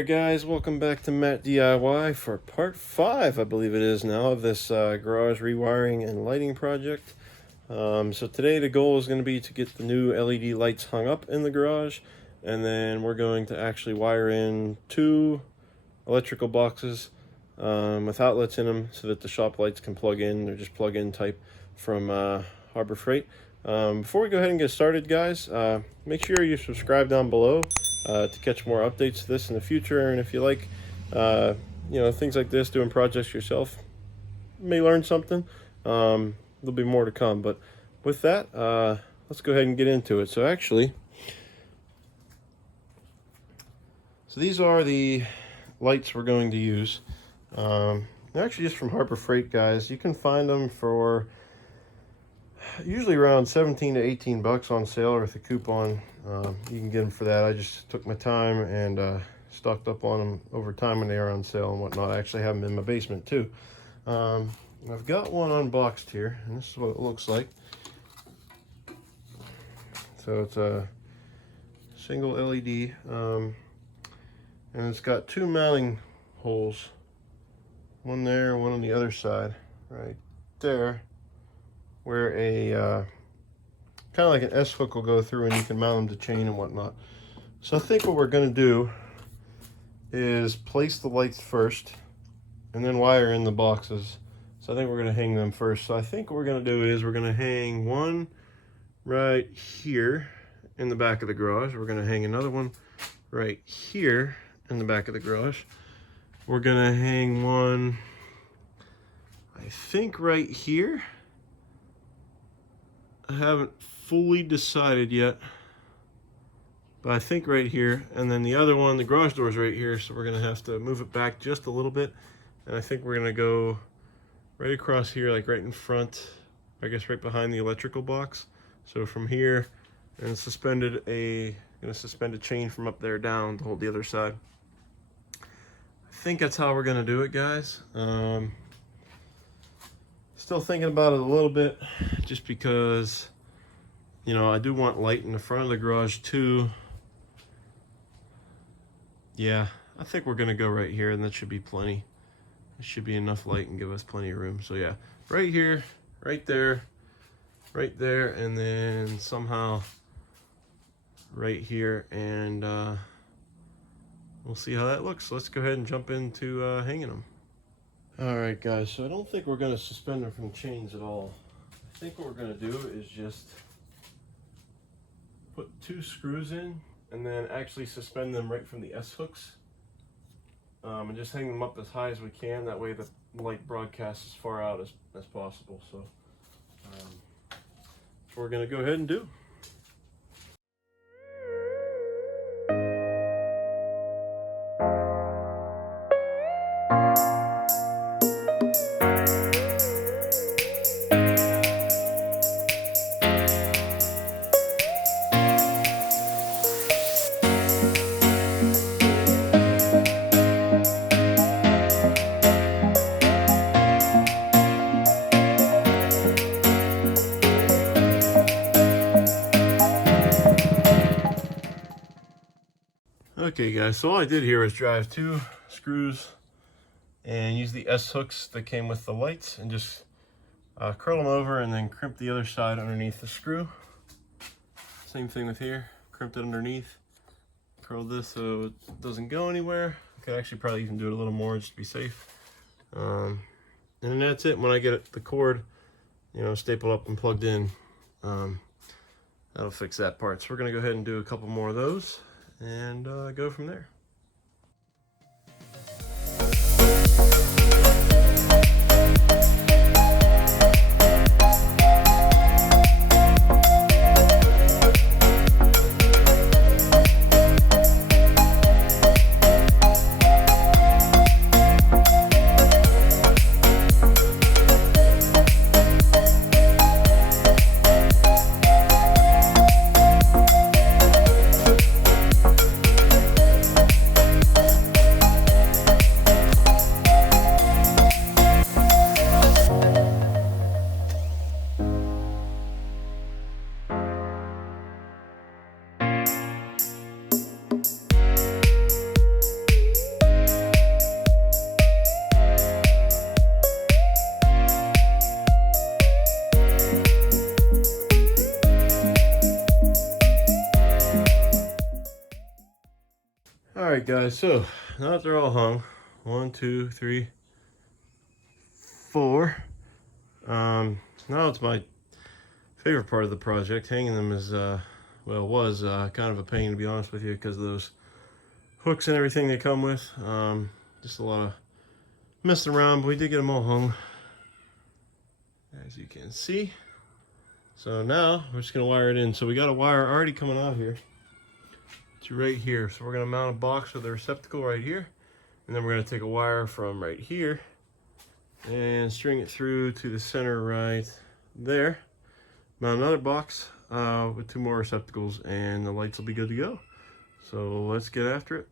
there, guys. Welcome back to MattDIY for part 5, I believe it is now, of this garage rewiring and lighting project. So today the goal is going to be to get the new LED lights hung up in the garage, and then we're going to actually wire in 2 electrical boxes with outlets in them so that the shop lights can plug in. They're just plug-in type from Harbor Freight. Before we go ahead and get started, guys, make sure you subscribe down below to catch more updates to this in the future. And if you like things like this, doing projects yourself, you may learn something. There'll be more to come, but with that, let's go ahead and get into it. So these are the lights we're going to use. They're actually just from Harbor Freight, guys. You can find them for usually around 17 to 18 bucks on sale, or with a coupon. You can get them for that. I just took my time and stocked up on them over time when they were on sale and whatnot. I actually have them in my basement too. I've got one unboxed here, and this is what it looks like. So it's a single LED, and it's got 2 mounting holes, one there, one on the other side, right there, where a kind of like an S hook will go through, and you can mount them to chain and whatnot. So I think what we're going to do is place the lights first and then wire in the boxes. So I think we're going to hang them first. So I think what we're going to do is we're going to hang one right here in the back of the garage. We're going to hang another one right here in the back of the garage. We're going to hang one, I think, right here. I haven't fully decided yet, but I think right here. And then the other one, the garage door is right here, so we're gonna have to move it back just a little bit. And I think we're gonna go right across here, like right in front, I guess right behind the electrical box. So from here, and gonna suspend a chain from up there down to hold the other side. I think that's how we're gonna do it, guys. Still thinking about it a little bit, just because, I do want light in the front of the garage too. Yeah, I think we're gonna go right here, and that should be plenty. It should be enough light and give us plenty of room. So yeah, right here, right there, and then somehow right here, and we'll see how that looks. So let's go ahead and jump into hanging them. Alright, guys, so I don't think we're going to suspend them from chains at all. I think what we're going to do is just put 2 screws in and then actually suspend them right from the S hooks, and just hang them up as high as we can. That way the light broadcasts as far out as possible. So that's what we're going to go ahead and do. Okay, guys, so all I did here was drive 2 screws and use the S hooks that came with the lights, and just curl them over and then crimp the other side underneath the screw. Same thing with here, crimped it underneath, curl this so it doesn't go anywhere. I could actually probably even do it a little more just to be safe. And then that's it. When I get the cord, stapled up and plugged in, that'll fix that part. So we're gonna go ahead and do a couple more of those and go from there. guys, so now that they're all hung, 1, 2, 3, 4. Now it's my favorite part of the project. Hanging them is, well, was kind of a pain, to be honest with you, because of those hooks and everything they come with. Just a lot of messing around, but we did get them all hung, as you can see. So now we're just gonna wire it in. So we got a wire already coming out here to right here. So we're gonna mount a box with a receptacle right here, and then we're gonna take a wire from right here and string it through to the center right there. Mount another box with 2 more receptacles, and the lights will be good to go. So let's get after it.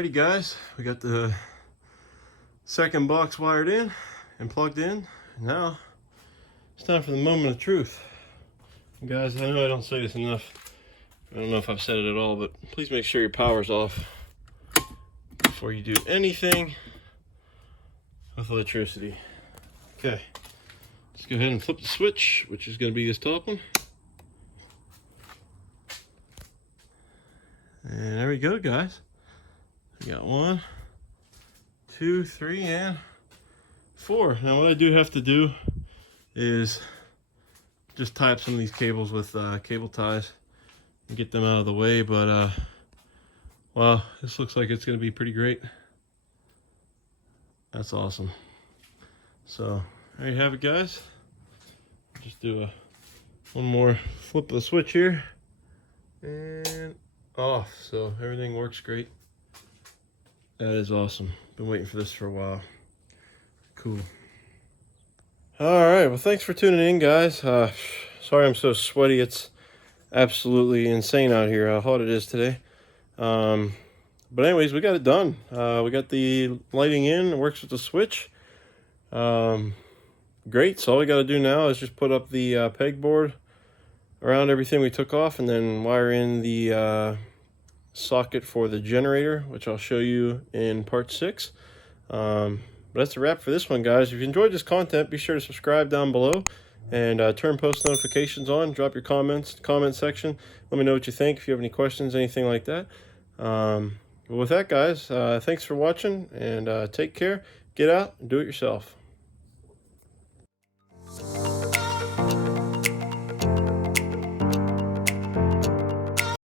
Alrighty guys, we got the second box wired in and plugged in. Now it's time for the moment of truth. Guys, I know I don't say this enough. I don't know if I've said it at all, but please make sure your power's off before you do anything with electricity. Okay, let's go ahead and flip the switch, which is going to be this top one. And there we go, guys. We got 1, 2, 3, and 4. Now what I do have to do is just tie up some of these cables with cable ties and get them out of the way, but wow, this looks like it's going to be pretty great. That's awesome. So there you have it, guys. Just do one more flip of the switch here and off, so everything works great. That is awesome. Been waiting for this for a while. Cool. Alright, well thanks for tuning in, guys. Sorry I'm so sweaty. It's absolutely insane out here how hot it is today. But anyways, we got it done. We got the lighting in. It works with the switch. Great. So all we got to do now is just put up the pegboard around everything we took off, and then wire in the socket for the generator, which I'll show you in part 6. But that's a wrap for this one, guys. If you enjoyed this content, be sure to subscribe down below and turn post notifications on. Drop your comments in the comment section. Let me know what you think, if you have any questions, anything like that. But with that, guys, thanks for watching, and take care. Get out and do it yourself.